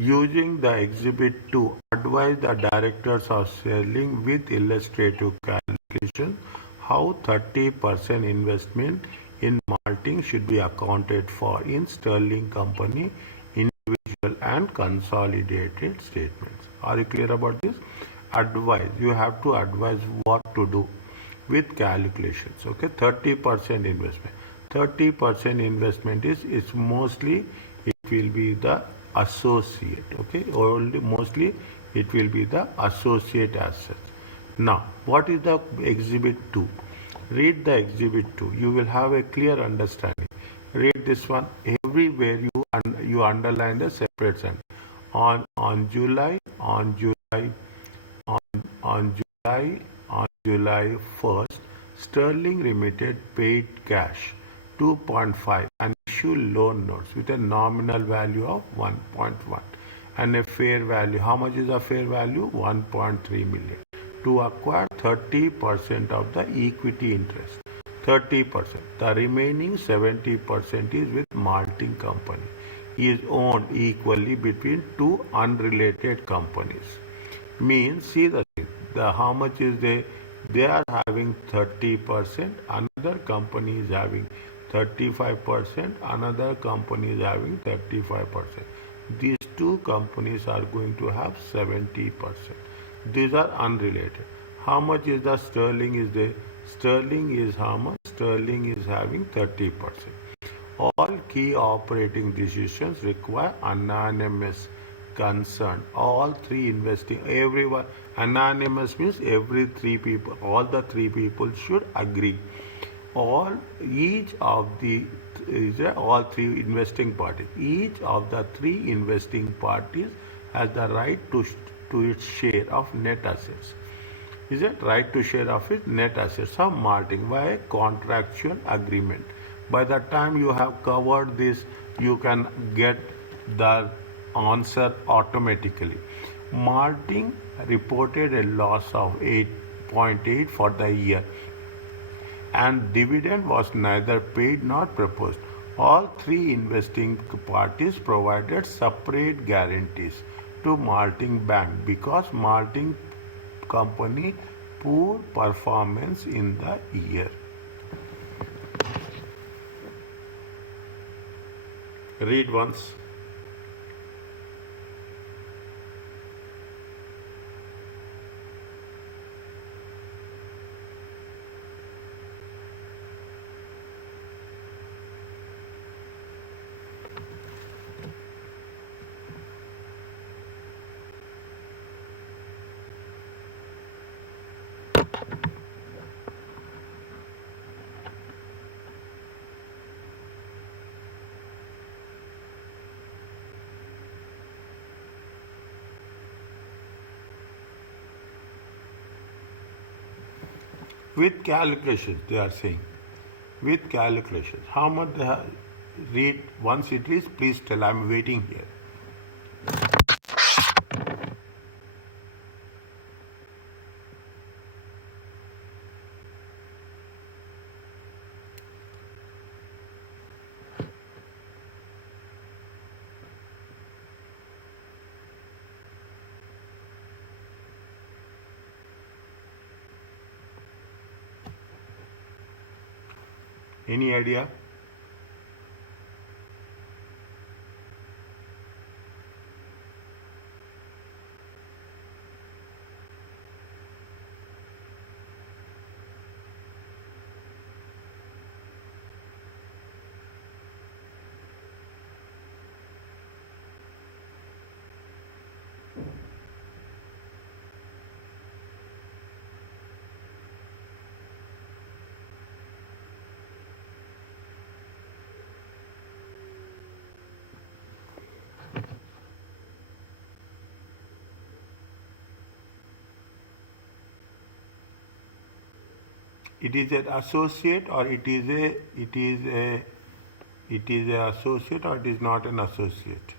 Using the exhibit to advise the directors of selling with illustrative calculation how 30% investment in malting should be accounted for in sterling company individual and consolidated statements. Are you clear about this? Advise. You have to advise what to do with calculations. Okay, 30% investment. 30% investment is mostly it will be the associate. Okay, only mostly it will be the associate assets. Now, what is the exhibit 2? Read the exhibit 2. You will have a clear understanding. Read this one. Everywhere you underline the separate sign. On July on July on July on July 1st, Sterling Limited paid cash 2.5 and issued loan notes with a nominal value of 1.1 and a fair value. How much is the fair value? 1.3 million to acquire 30% of the equity interest. 30%. The remaining 70% is with malting company. Is owned equally between two unrelated companies. Means see the thing. How much is they are having 30%, another company is having 35%, another company is having 35%. These two companies are going to have 70%. These are unrelated. How much is the sterling is there? Sterling is how much? Sterling is having 30%. All key operating decisions require unanimous consent. All three investing, everyone, unanimous means every three people, all the three people should agree. All three investing parties, each of the three investing parties has the right to its share of net assets. Is it right to share of its net assets of malting by a contractual agreement? By the time you have covered this, you can get the answer automatically. Malting reported a loss of 8.8 for the year, and dividend was neither paid nor proposed. All three investing parties provided separate guarantees to malting bank because malting company poor performance in the year. Read once. With calculations, they are saying. With calculations. How much they have? Read once it is, please tell. I'm waiting here. Any idea? It is an associate, or it is a associate, or it is not an associate.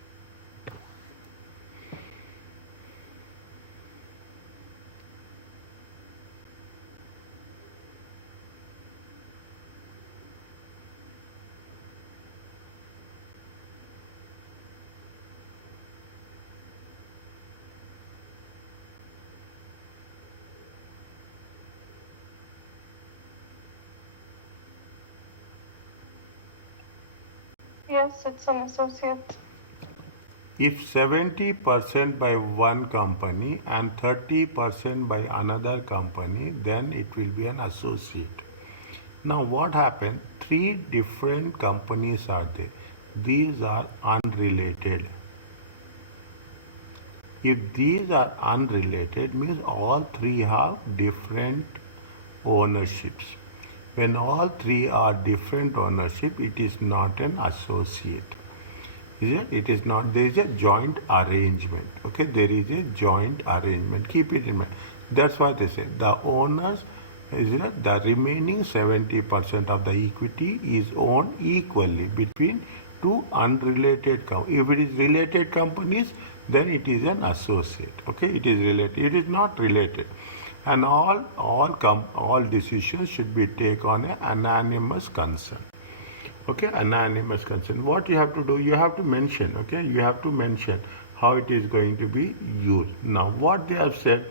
Yes, it's an associate. If 70% by one company and 30% by another company, then it will be an associate. Now, what happened? Three different companies are there. These are unrelated. If these are unrelated, means all three have different ownerships. When all three are different ownership, it is not an associate. Is it? It is not. There is a joint arrangement. Okay, there is a joint arrangement. Keep it in mind. That's why they say the owners, is it? The remaining 70% of the equity is owned equally between two unrelated companies. If it is related companies, then it is an associate. Okay, it is related. It is not related, and all decisions should be taken on an unanimous consent. Okay, anonymous consent. What you have to do, you have to mention. Okay, you have to mention how it is going to be used. Now, what they have said,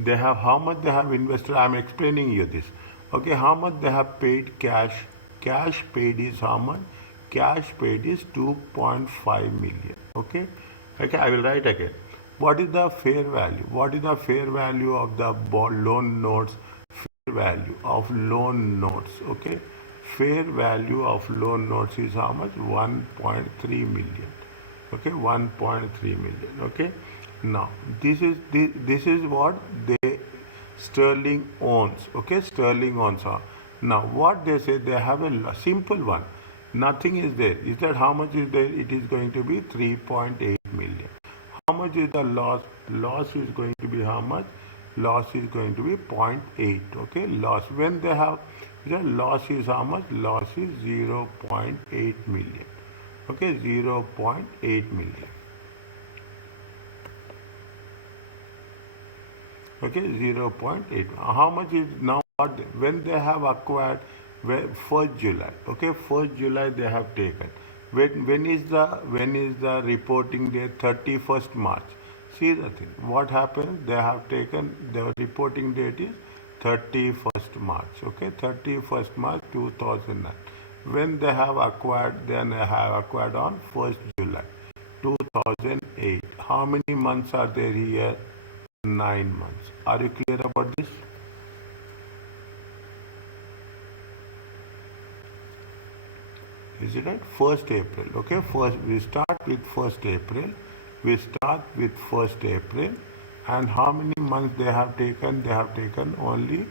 they have how much they have invested. I am explaining you this. Okay, how much they have paid cash. Cash paid is how much? Cash paid is 2.5 million. Okay, okay, I will write again. What is the fair value? What is the fair value of the loan notes? Fair value of loan notes. Okay, fair value of loan notes is how much? 1.3 million. Okay, 1.3 million. Okay, now this is what they Sterling owns. Okay, Sterling owns. Now what they say, they have a simple one. Nothing is there. Is that how much is there? It is going to be 3.8 million. How much is the loss? Loss is going to be how much? Loss is going to be 0.8. Okay, loss. When they have the loss is how much? Loss is 0.8 million. Okay, 0.8 million. Okay, 0.8. How much is now? What when they have acquired? 1st July. Okay, 1st July they have taken. When is the reporting date? 31st March. See the thing. What happens? They have taken the reporting date is 31st March. Okay, 31st March 2009. When they have acquired, then they have acquired on 1st July 2008. How many months are there here? 9 months. Are you clear about this? Is it right? 1st April. Okay, first we start with 1st April. We start with 1st April. And how many months they have taken? They have taken only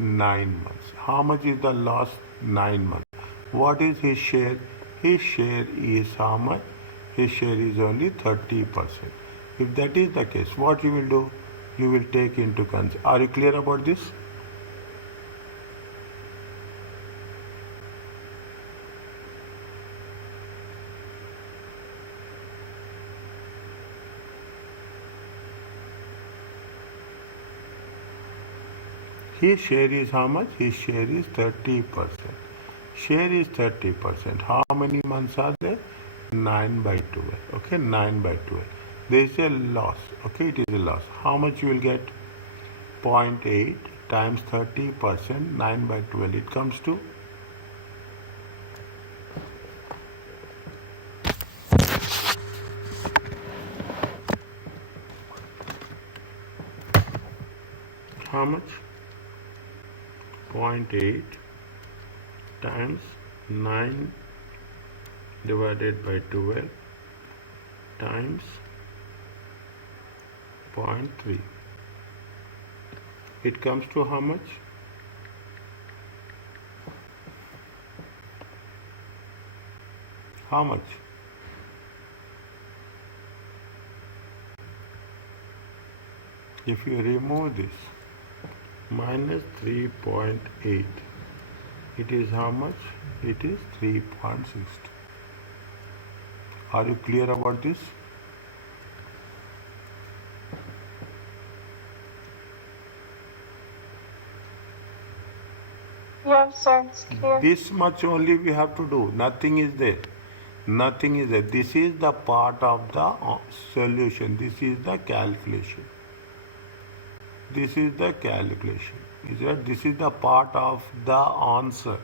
9 months. How much is the loss? 9 months. What is his share? His share is how much? His share is only 30%. If that is the case, what you will do? You will take into consideration. Are you clear about this? His share is how much? His share is 30%. Share is 30%. How many months are there? 9 by 12. Okay, 9 by 12. There is a loss. Okay, it is a loss. How much you will get? 0.8 times 30%, 9 by 12. It comes to how much? 0.8 times 9 divided by 12 times 0.3. It comes to how much? How much? If you remove this, minus 3.8, it is how much? It is 3.6. Are you clear about this? Yes, sir, it's clear. This much only we have to do. Nothing is there. Nothing is there. This is the part of the solution. This is the calculation. This is the calculation. Is that this is the part of the answer.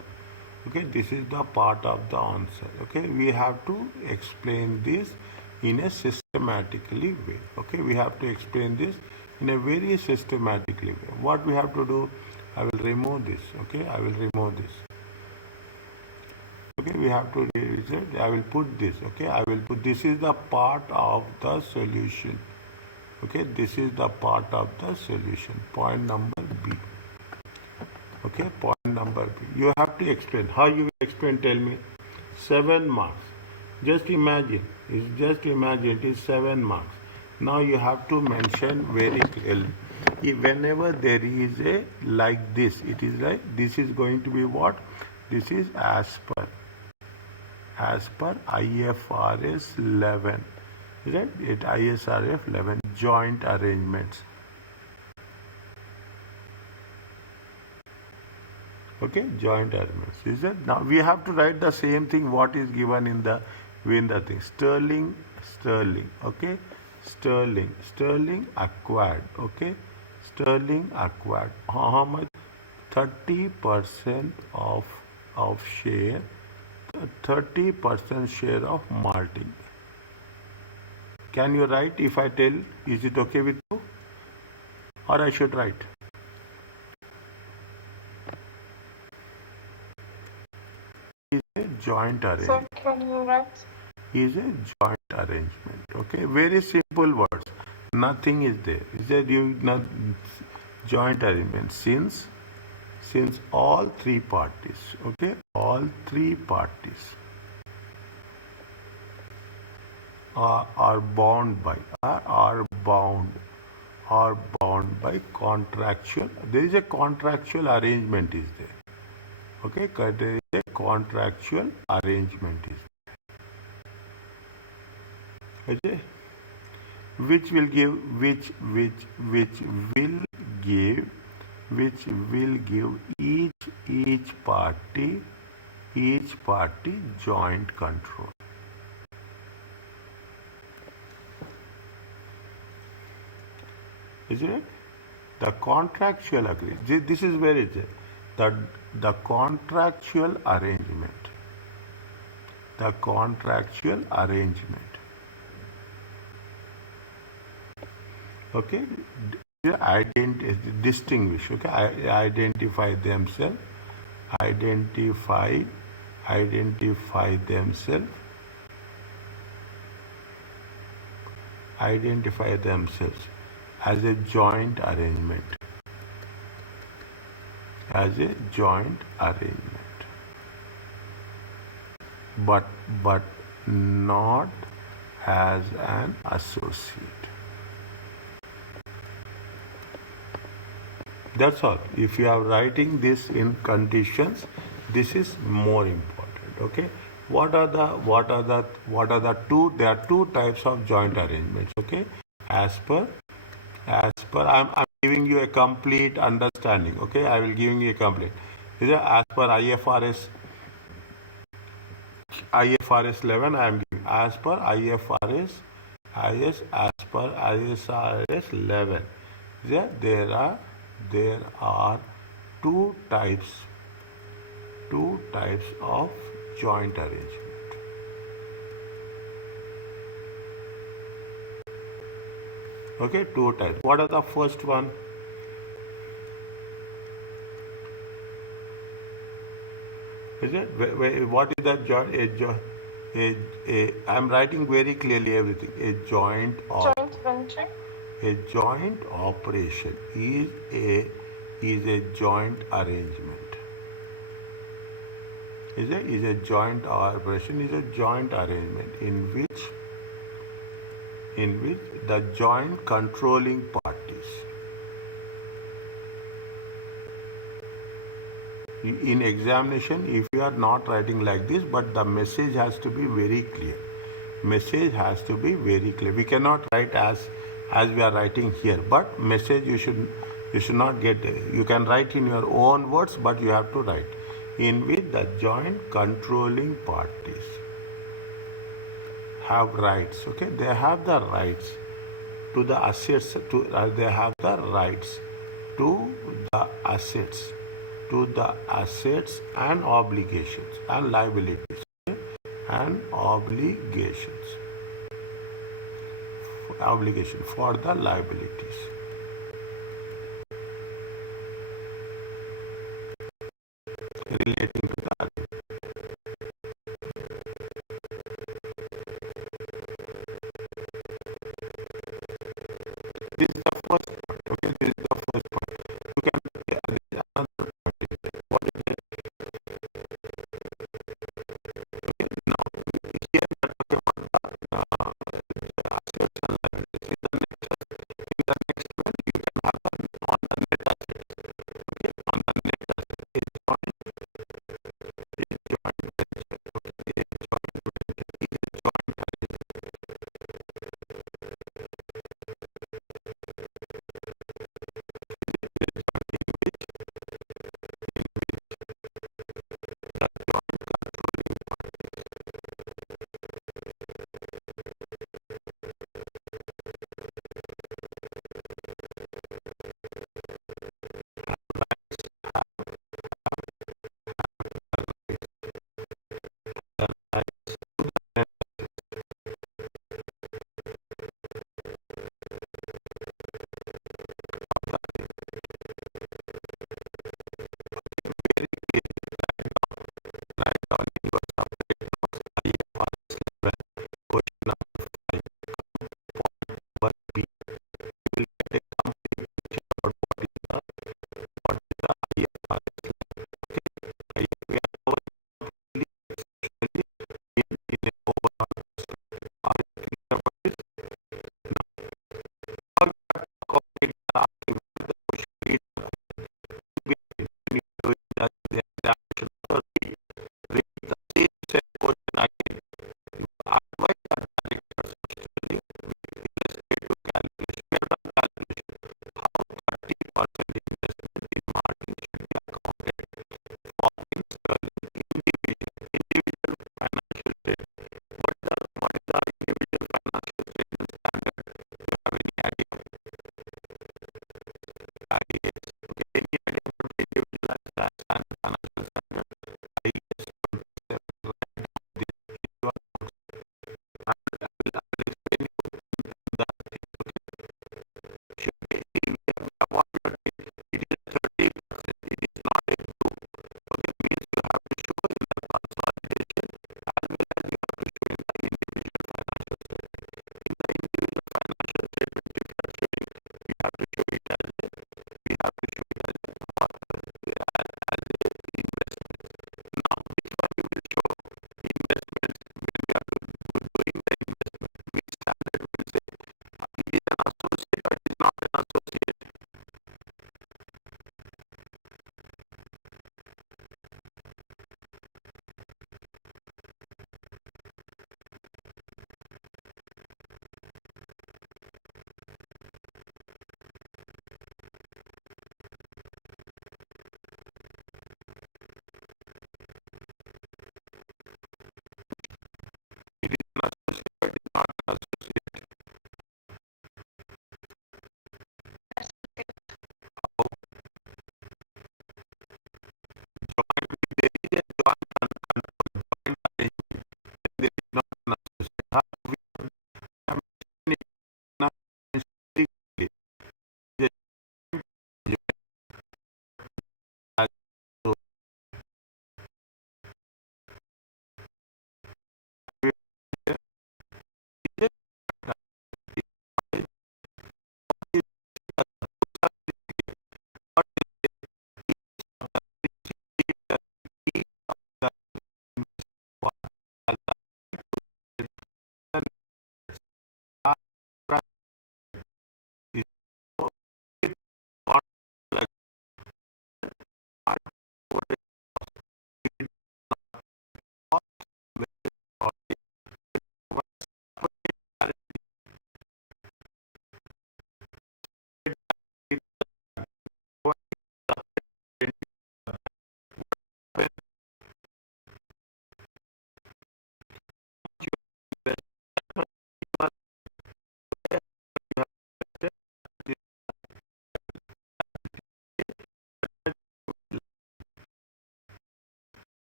Okay, this is the part of the answer. Okay, we have to explain this in a systematically way. Okay, we have to explain this in a very systematically way. What we have to do, I will remove this. Okay, I will remove this. Okay, we have to reset. I will put this. Okay, I will put this is the part of the solution. Okay, this is the part of the solution. Point number B. Okay, point number B. You have to explain. How you will explain? Tell me. 7 marks. Just imagine. It is 7 marks. Now you have to mention very clearly. Whenever there is a like this, it is like this is going to be what? This is as per IFRS 11. Is it ISRF 11 joint arrangements. Okay, joint arrangements. Is it? Now we have to write the same thing what is given in the thing. Sterling. Okay, sterling acquired. Okay, sterling acquired. How much? 30% of share. 30% share of malting. Can you write if I tell? Is it okay with you? Or I should write? Is a joint arrangement. Sir, can you write? Is a joint arrangement. Okay, very simple words. Nothing is there. Is that you not joint arrangement since all three parties. Okay, all three parties are bound by contractual. There is a contractual arrangement is there. Okay, there is a contractual arrangement is there. Okay, which will give each party joint control. Is it? The contractual agreement. This is where it is. The contractual arrangement. The contractual arrangement. Okay. Distinguish. Okay. Identify themselves. Identify themselves. Identify themselves as a joint arrangement. As a joint arrangement. But not as an associate. That's all. If you are writing this in conditions, this is more important. Okay. What are the two? There are two types of joint arrangements. Okay. As per I'm giving you a complete understanding. Okay, I will giving you a complete. As per IFRS 11, I am giving as per IFRS 11. There are two types of joint arrangement. Okay, two types. What are the first one? Is it? What is that joint? I'm writing very clearly everything. A joint venture. A joint operation is a joint arrangement. Is a joint operation is a joint arrangement in which the joint controlling parties. In examination, if you are not writing like this, but the message has to be very clear. Message has to be very clear. We cannot write as we are writing here, but message you should not get. You can write in your own words, but you have to write in which the joint controlling parties have rights. Okay, they have the rights to the assets. They have the rights to the assets. to the assets and obligations and liabilities and obligation for the liabilities. Relating to the this is the first part. Okay, this is the first part. You can there is another part. What is it? Okay, now here we are talking about the assets and liabilities. In the next